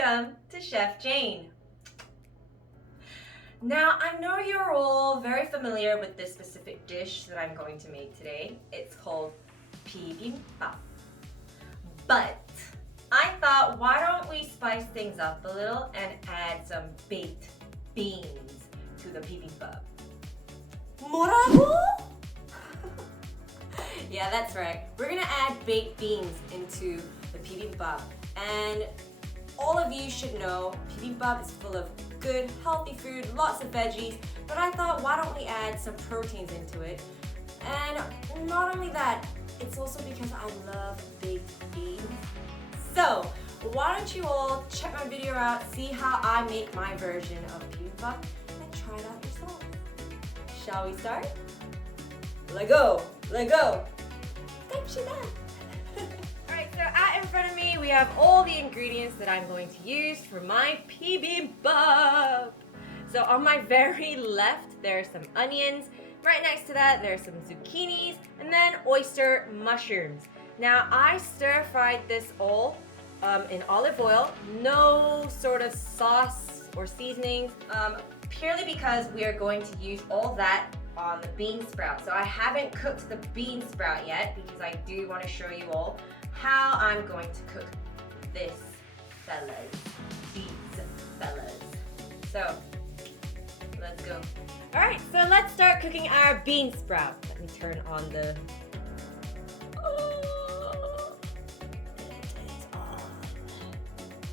Welcome to Chef Jane. Now, I know you're all very familiar with this specific dish that I'm going to make today. It's called bibimbap. But I thought, why don't we spice things up a little and add some baked beans to the bibimbap? 뭐라고? Yeah, that's right. We're gonna add baked beans into the bibimbap. And all of you should know bibimbap is full of good, healthy food, lots of veggies, but I thought, why don't we add some proteins into it? And not only that, it's also because I love baked beans. So, why don't you all check my video out, see how I make my version of bibimbap, and try it out yourself. Shall we start? Let go! Let go! Alright, so out in front of me we have all the ingredients that I'm going to use for my bibimbap. So on my very left there's some onions, right next to that there's some zucchinis, and then oyster mushrooms. Now I stir-fried this all in olive oil, no sort of sauce or seasonings, purely because we are going to use all that on the bean sprout. So I haven't cooked the bean sprout yet because I do want to show you all how I'm going to cook these fellas. So let's go. All right, so let's start cooking our bean sprout. Let me turn on the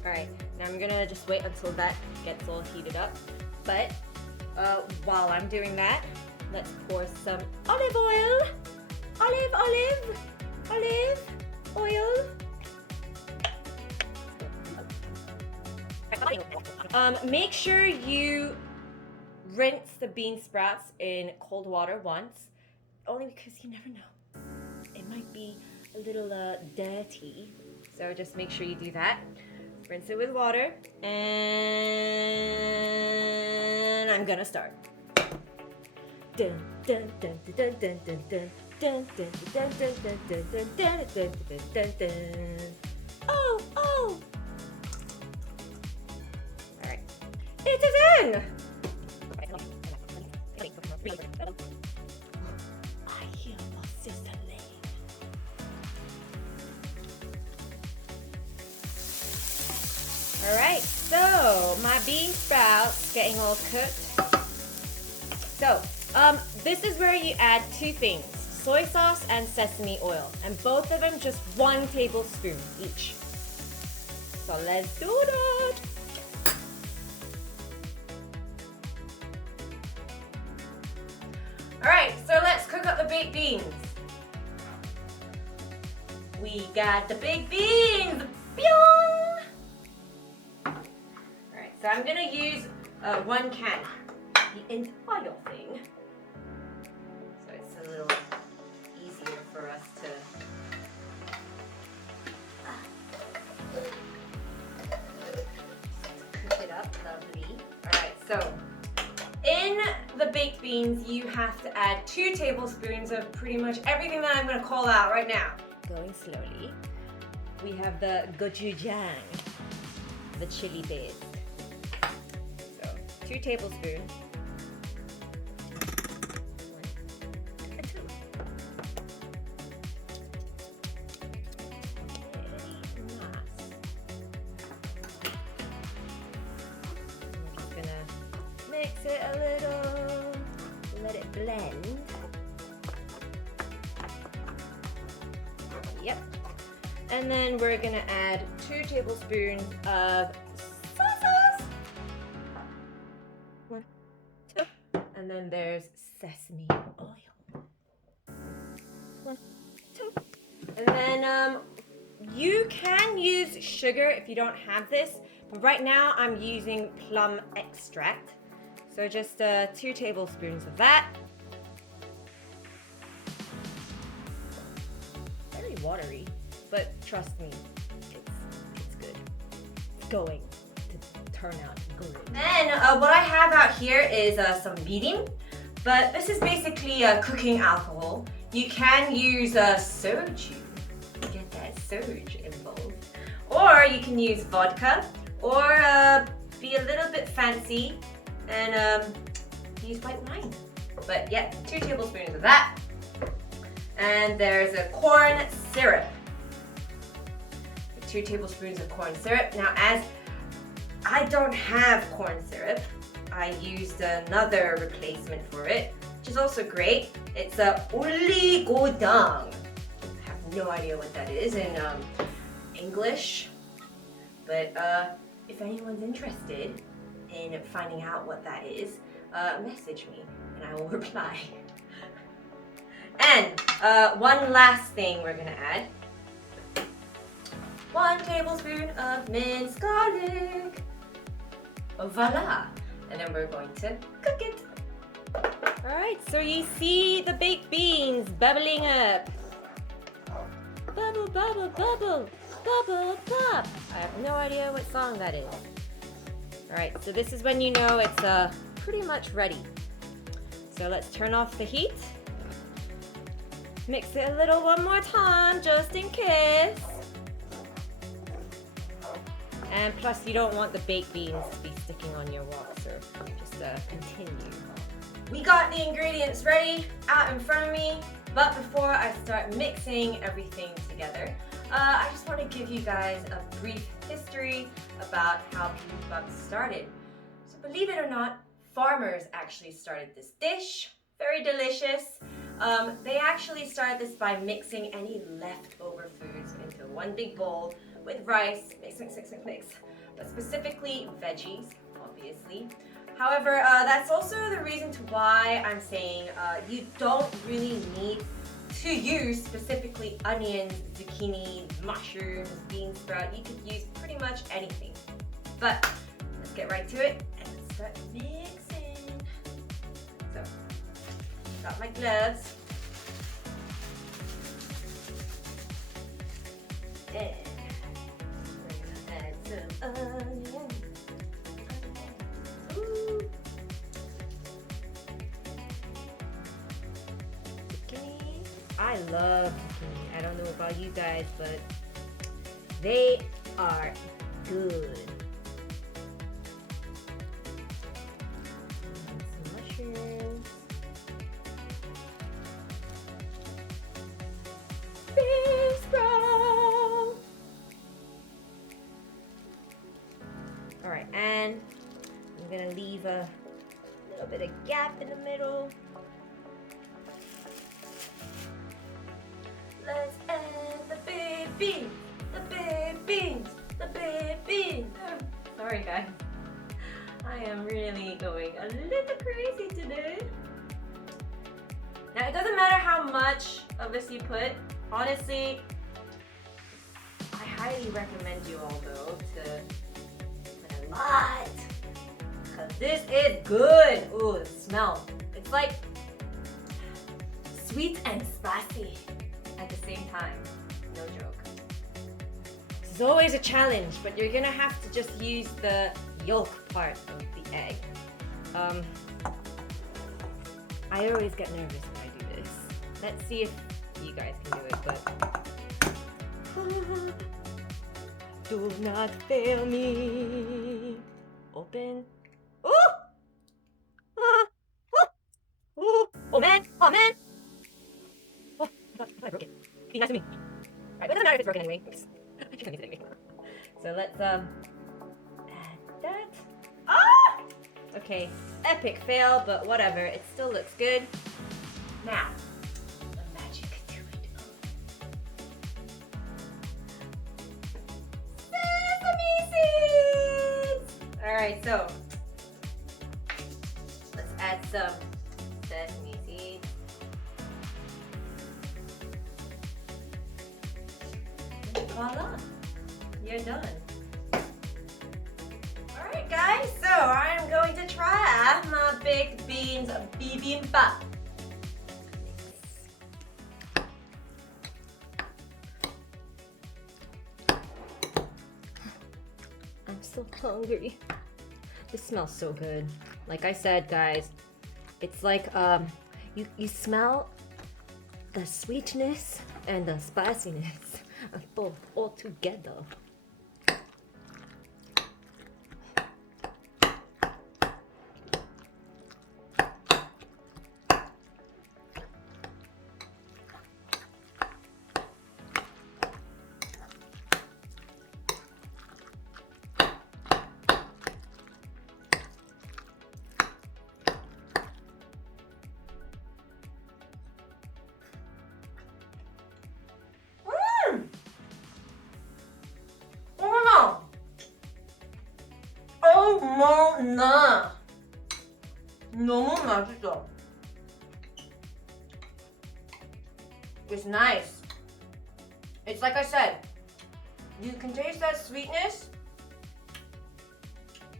Alright, now I'm gonna just wait until that gets all heated up. But while I'm doing that, let's pour some olive oil. Olive oil. Make sure you rinse the bean sprouts in cold water once, only because you never know. It might be a little dirty, so just make sure you do that. Rinse it with water, and I'm gonna start. Dun, dun, dun, dun, dun, dun, dun, dun, dun, dun, dun, dun, dun, dun, dun, dun, dun, dun, dun. Oh! Alright. It is in! I hear my sister. Alright, so my bean sprouts getting all cooked. So, this is where you add two things, soy sauce and sesame oil, and both of them just 1 tablespoon each. So let's do that. Alright, so let's cook up the baked beans. We got the baked beans! Pyong! So I'm gonna use 1 can, the entire thing, so it's a little easier for us to cook it up. Lovely. Alright, so in the baked beans you have to add 2 tablespoons of pretty much everything that I'm gonna call out right now. Going slowly. We have the Gochujang, the chili base. 2 tablespoons. I'm just gonna mix it a little, let it blend. Yep. And then we're gonna add 2 tablespoons of soy sauce. 1, 2. And then there's sesame oil. 1, 2. And then you can use sugar if you don't have this, but right now I'm using plum extract. So just 2 tablespoons of that. Very watery, but trust me, it's good. It's going to turn out good. Then what I have out here is some mirim, but this is basically cooking alcohol. You can use soju, get that soju involved, or you can use vodka, Or be a little bit fancy and use white wine. But yeah, 2 tablespoons of that. And there's a corn syrup. 2 tablespoons of corn syrup. Now, as I don't have corn syrup, I used another replacement for it, which is also great. It's a Oligosaccharide. I have no idea what that is in English, but if anyone's interested in finding out what that is, message me and I will reply. And one last thing we're gonna add. 1 tablespoon of minced garlic. Voila! And then we're going to cook it. Alright, so you see the baked beans bubbling up. Bubble, bubble, bubble, bubble, pop. I have no idea what song that is. Alright, so this is when you know it's pretty much ready. So let's turn off the heat. Mix it a little one more time, just in case. And plus, you don't want the baked beans to be sticking on your wok, so just continue. We got the ingredients ready out in front of me, but before I start mixing everything together, I just want to give you guys a brief history about how bibimbap started. So believe it or not, farmers actually started this dish. Very delicious. They actually started this by mixing any leftover foods into one big bowl with rice, mix, mix, mix, mix, mix, but specifically veggies, obviously. However, that's also the reason to why I'm saying you don't really need to use specifically onions, zucchini, mushrooms, bean sprout. You could use pretty much anything. But let's get right to it and let's start mixing. So, got my gloves. And we're gonna add some onion. Ooh. Zucchini. I love zucchini. I don't know about you guys, but they are good. And some mushrooms. Bean sprout. All right, and I'm gonna leave a little bit of gap in the middle. Let's add the baked beans, the baked beans, the baked beans. Sorry guys, I am really going a little crazy today. Now it doesn't matter how much of this you put. Honestly, I highly recommend you all though to put a lot. Cause this is good. Ooh, the smell. It's like sweet and spicy at the same time. No joke. This is always a challenge, but you're gonna have to just use the yolk part of the egg. I always get nervous when I do this. Let's see if you guys can do it, but do not fail me. Open. Ooh! Oh man! Oh man! Oh, I broke it. Be nice to me. Alright, but it doesn't matter if it's broken anyway. You can use it anyway. So let's add that. Ah! Okay, epic fail, but whatever. It still looks good. Now, the magic to it. Sesame seeds! Alright, so let's add some sesame seeds. Voila, you're done. Alright guys, so I'm going to try my baked beans bibimbap. I'm so hungry. This smells so good. Like I said guys, it's like you smell the sweetness and the spiciness of both all together. 너무 맛있어. It's nice. It's like I said, you can taste that sweetness,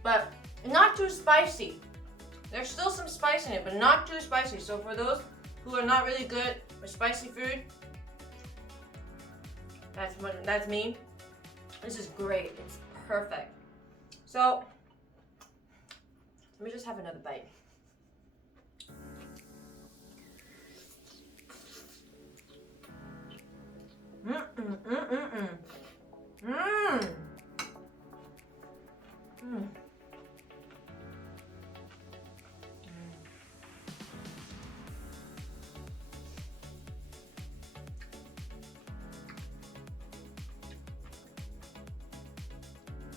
but not too spicy. There's still some spice in it, but not too spicy. So for those who are not really good with spicy food, that's me. This is great. It's perfect. So let me just have another bite.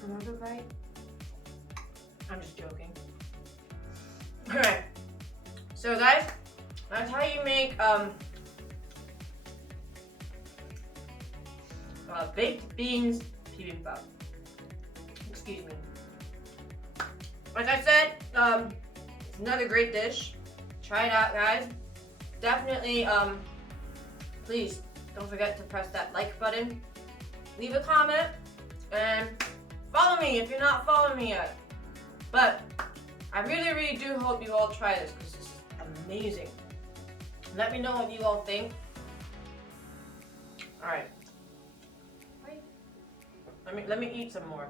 Another bite? I'm just joking. Alright. So guys, that's how you make baked beans bibimbap. Excuse me. Like I said, it's another great dish. Try it out, guys. Definitely, please don't forget to press that like button. Leave a comment and follow me if you're not following me yet. But I really, really do hope you all try this because this is amazing. Let me know what you all think. All right. Let me eat some more.